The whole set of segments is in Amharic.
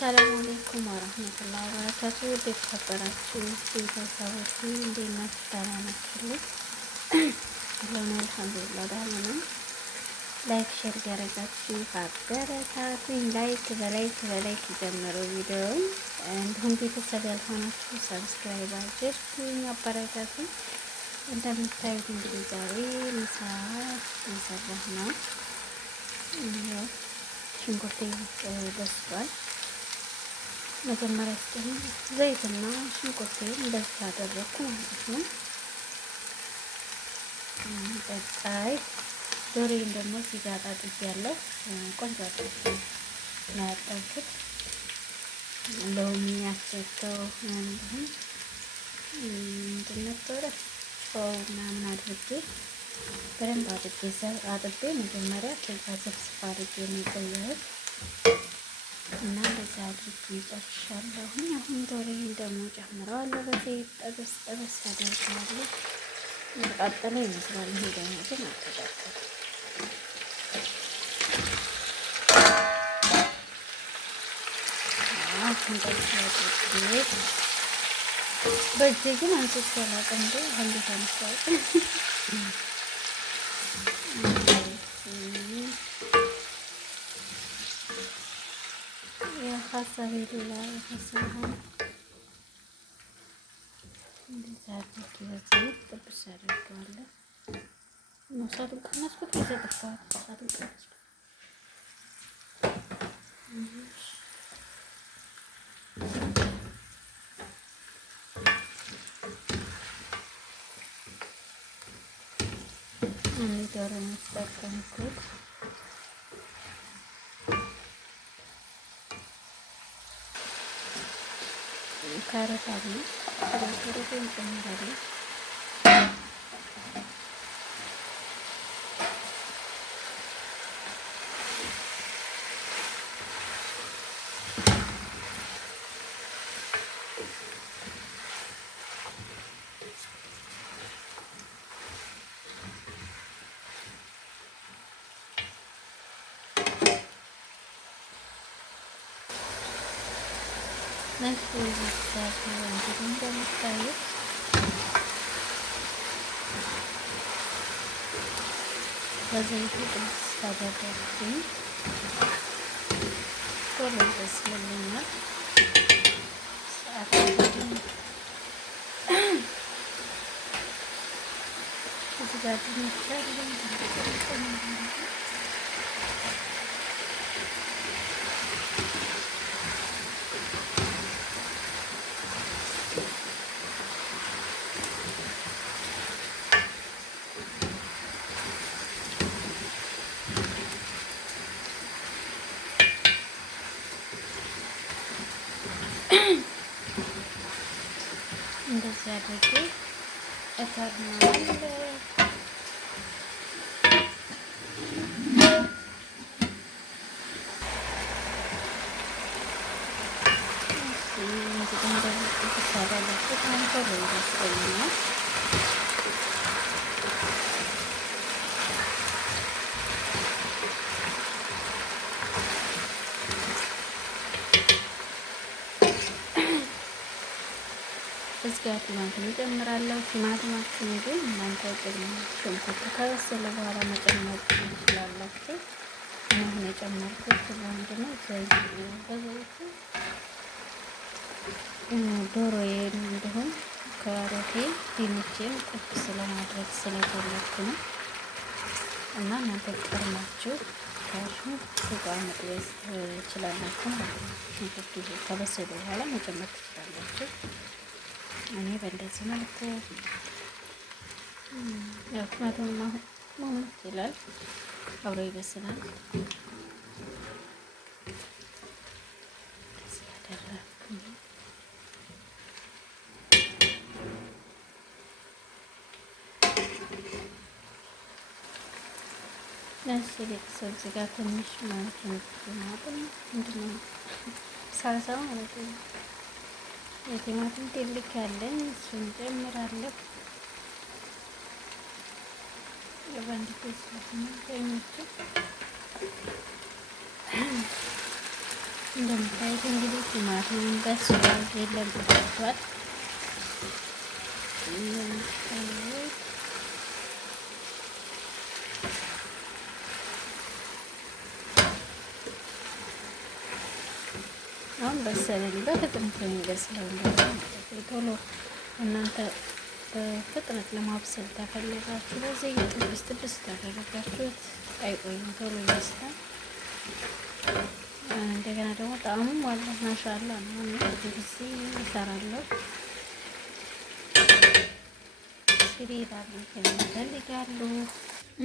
ሰላም አለይኩም ወራህመቱላሂ ወበረካቱ። የተከበራችሁ ቤተሰቦች እንዴት ናችሁ? ደህና ናችሁልኝ? ለምን አልሐምዱሊላህ ደህና ነን። ላይክ ሼር ያደረጋችሁ አበረታቱኝ። በላይክ ጀምሩ ቪዲዮውን። እንዲሁም ቤተሰብ ያልሆናችሁ ሰብስክራይብ አድርጉኝ፣ አበረታቱኝ። እንደምታዩት እንግዲህ ዛሬ ምሳ እየሰራሁ ነው። ሽንኩርቴ በስቷል። መጀመሪያ ዘይትና ሽንኩርቴን እንደዚህ አደረኩ ማለት ነው። ቀጣይ ዶሮዬን ደግሞ እዚህ ጋር አጥቤያለሁ። ቆንጆ አጥቤ ነው ያጠብኩት። ሎሚ አቸቶ እንዲሁም ምንድን ነበረ ጨው ምናምን አድርጌ በደንብ አጥቤ መጀመሪያ ከዛ ዘፍዝፍ አድርጌ ነው የቆየሁት እና እንደዛ አድርጌ ጨርሻለሁኝ። አሁን ዶሮዬን ደግሞ ጨምረዋለሁ። በዘይት ጠበስ አደርገዋለሁ። የተቃጠለ ይመስላል። ይሄ ደግሞ ግን አልተቃጠለም። እንደዚህ አድርጌ በእጄ ግን አንስቼ አላውቅም። እንዴት አነሳው ሀሳቤ ሌላ ሀሳብ እንደዛ አድርጌ በዘይት ጥብስ አደርገዋለሁ። እሳቱን ቀነስኩት። ጊዜ ጠፋሁት። እሳቱን ቀነስኩት። ዶሮ የሚጠቀምኩት ካሮት አለ። ካሮት እንጨምራለን። ነጭ ይመስላል እንግዲህ እንደምታዩት በዘይቱ ጥብስ ካደረግኩኝ ቶሎ ይበስልልኛል። ሰዓት እዚህ ጋር ድንች አለኝ። እንደዚህ አድርጌ እተርናለሁ። እንግዲህ እንደዚህ ተሳዳለበት አንተ ይመስለኛል። እዚህ ጋር ቲማቲም እጨምራለሁ። ቲማቲማችሁን ግን እናንተ ሽንኩርቱ ከበሰለ በኋላ መጨመር ትችላላችሁ። አሁን የጨመርኩት ምንድነው በዘይቱ ዶሮዬን እንዲሁም ካሮቴ ድንቼን ጥብስ ለማድረግ ስለፈለኩ ነው እና እናንተ ቀርማችሁ ከሽንኩርቱ ጋር መጥበስ ትችላላችሁ ማለት ነው። ሽንኩርቱ ከበሰለ በኋላ መጨመር ትችላላችሁ። እኔ በእንደዚህ መልኩ ያው ቲማቲም መሆን ይችላል፣ አብሮ ይበስላል። እንደዚህ ያደረኩኝ እሺ ቤተሰብ እዚህ ጋር ትንሽ ማለት ነው ምንድን ነው ሳልሳ ማለት ነው የቲማቲም ትልቅ ያለኝ እሱን ጨምራለሁ። ለባንድ ፔስት ነው። እንደምታዩት እንግዲህ ቲማቲሙን በስሏል፣ የለም ተፈቷል። እንደምታዩት አሁን በሰለኝ። በፍጥነት ነው የሚበስለው። ቶሎ እናንተ በፍጥነት ለማብሰል ተፈለጋችሁ በዚህ ጥብስ ጥብስ ታደረጋችሁት አይቆይም፣ ቶሎ ይበስላል። እንደገና ደግሞ ጣዕሙም አለ። ማሻአላ ነው። ብዙ ጊዜ እሰራለሁ። ስሪ ይፈልጋሉ።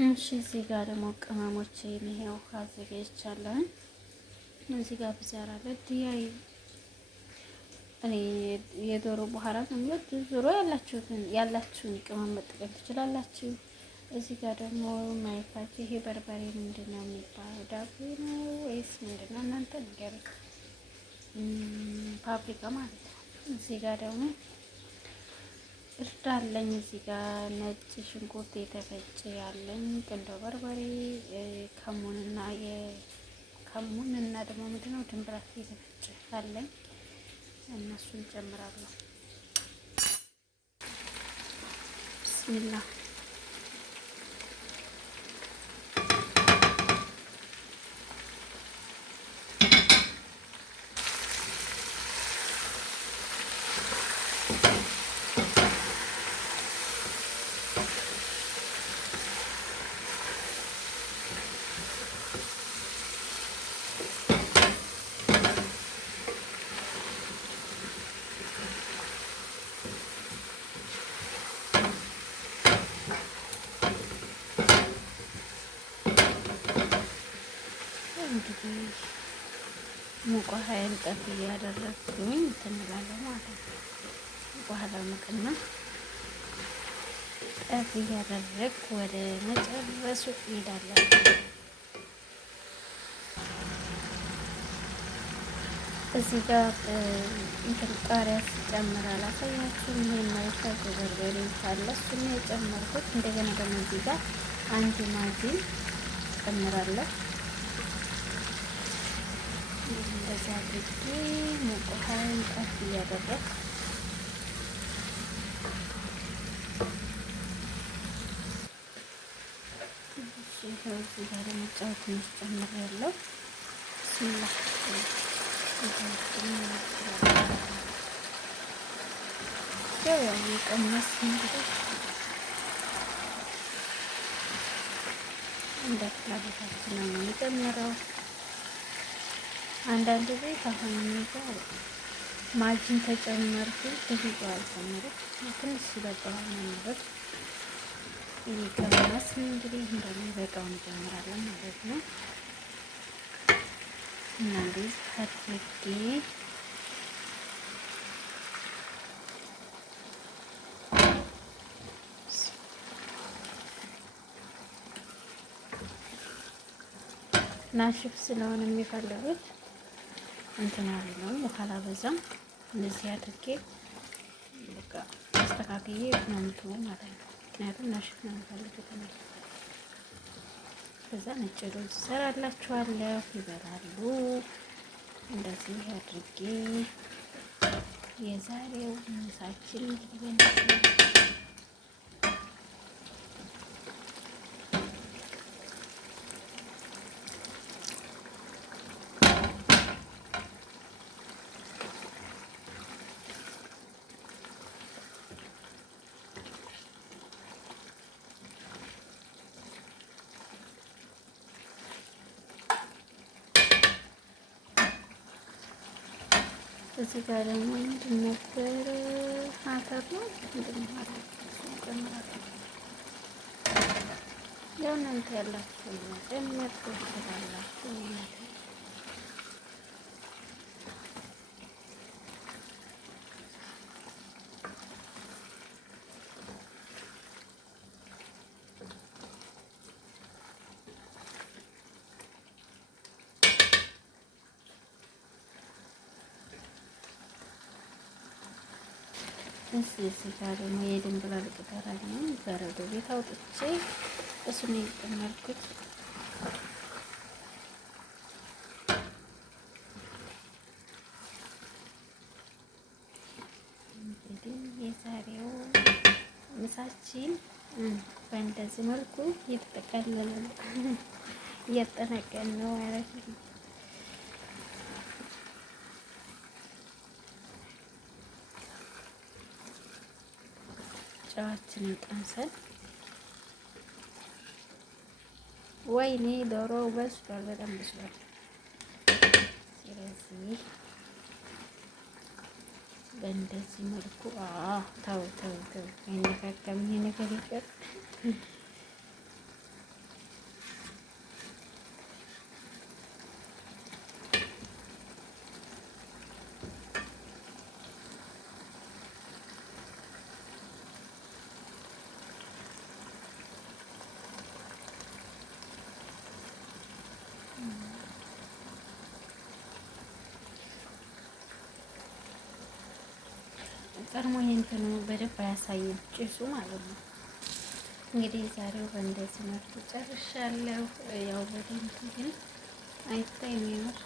እሺ፣ እዚህ ጋር ደግሞ ቅመሞች ይሄው አዘጋጅቻለሁ። እዚህ ጋር ብዛራለ ዲያይ እኔ የዶሮ በኋላ ነው። ዞሮ ያላችሁን ቅመም መጠቀም ትችላላችሁ። እዚህ ጋር ደግሞ ማይፋችሁ ይሄ በርበሬ ምንድን ነው የሚባለው? ዳቦ ነው ወይስ ምንድን ነው? እናንተ ንገሩት። ፓፕሪካ ማለት ነው። እዚህ ጋር ደግሞ እርድ አለኝ። እዚህ ጋር ነጭ ሽንኩርት የተፈጨ ያለኝ፣ ቁንዶ በርበሬ፣ ከሙንና ደግሞ ምንድነው ድንብራት የተፈጨ አለኝ። እነሱን ጨምራለሁ። ብስሚላ እንግዲህ ሙቅ ውሃዬን ጠብ እያደረግኩኝ እንትን እላለሁ ማለት ነው። ሙቅ ውሃ ለሙቅና ጠብ እያደረግኩ ወደ መጨረሱ እሄዳለሁ። እዚህ ጋር እንትን ቃሪያ ሲጨምር አላሳያችሁም። ይሄን ማይሻል በርበሬ ካለ እሱን የጨመርኩት። እንደገና ደግሞ እዚህ ጋር አንድ ማጂን ጨምራለሁ። እንደዚህ አድርጌ ሙቅ ውሃዬን ጠብ እያደረግኩ እዚህ ጋር ደግሞ ጨው ትንሽ ጨምሬያለሁ። ብስሚላህ ያው የቀመስ እንግዲህ እንደ ፍላጎታችን ነው የሚጨምረው። አንዳንድ ቤት አሁን ጋር ማጂን ተጨመርኩ ብዙ ጨው አልጨምርም፣ ትንሽ ሲበቃው ነው። ቀመስ እንግዲህ እንደሚበቃው እንጨምራለን ማለት ነው። እና እንዴት አድርጌ ናሽፍ ስለሆነ የሚፈልጉት እንትን አለውም በኋላ በዛም እንደዚህ አድርጌ በቃ አስተካክዬ ነው የምትሆን ማለት ነው። ምክንያቱም ናሽፍ ነው የሚፈልጉት ነው። ከዛ ነጭ ሩዝ ሰራላችኋለሁ፣ ይበላሉ። እንደዚህ አድርጌ የዛሬው ምሳችን እንግዲህ እዚህ ጋር ደግሞ ምንድን ነበር አተር ነው ምንድን ነው ማለት ጨምራለሁ። ያው እናንተ ያላችሁ መጨመር ትችላላችሁ ማለት ነው። እዚህ ጋር ደግሞ የድንብላል ቅጠል አለኝ በረዶ ቤት አውጥቼ እሱን የጨመርኩት። ጨዋችን በእንደዚህ መልኩ እየተጠቀለለ ነው እያጠናቀን ነው ማለት ነው። ጨዋችንን ቀምሰን ወይኔ ዶሮ በስሏል፣ በጣም በስሏል። ስለዚህ በእንደዚህ መልኩ ተው ተው ተው አይነካከም ይሄ ነገር ይቀር። ቀድሞ እንትኑ በደንብ አያሳይም ጭሱ ማለት ነው። እንግዲህ ዛሬው በእንደዚህ መልኩ ጨርሻለሁ። ያው በደንብ ግን አይታይም የምር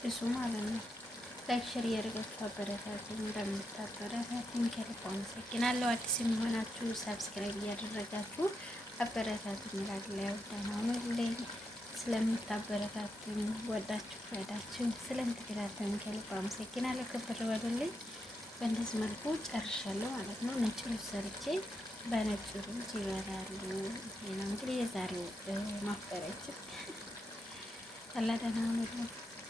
ጭሱ ማለት ነው። ላይክ ሼር እያደረጋችሁ አበረታቱኝ። እንደምታበረታቱኝ ከልብ አመሰግናለሁ። አዲስ የሚሆናችሁ ሰብስክራይብ እያደረጋችሁ አበረታቱኝ እላለሁ። ደህና ሁኑልኝ። ስለምታበረታቱኝ ወዳችሁ ፈዳችሁ ስለምትከታተሉኝ ከልብ አመሰግናለሁ። ክብር በሉልኝ። በእንደዚህ መልኩ ጨርሻለሁ ማለት ነው። ነጭ ሩዝ ሰርቼ በነጭ ሩዝ ይበላሉ። ይሄ ነው እንግዲህ የዛሬው ማፍጠሪያችን። አላ ደህና ሁኑልኝ።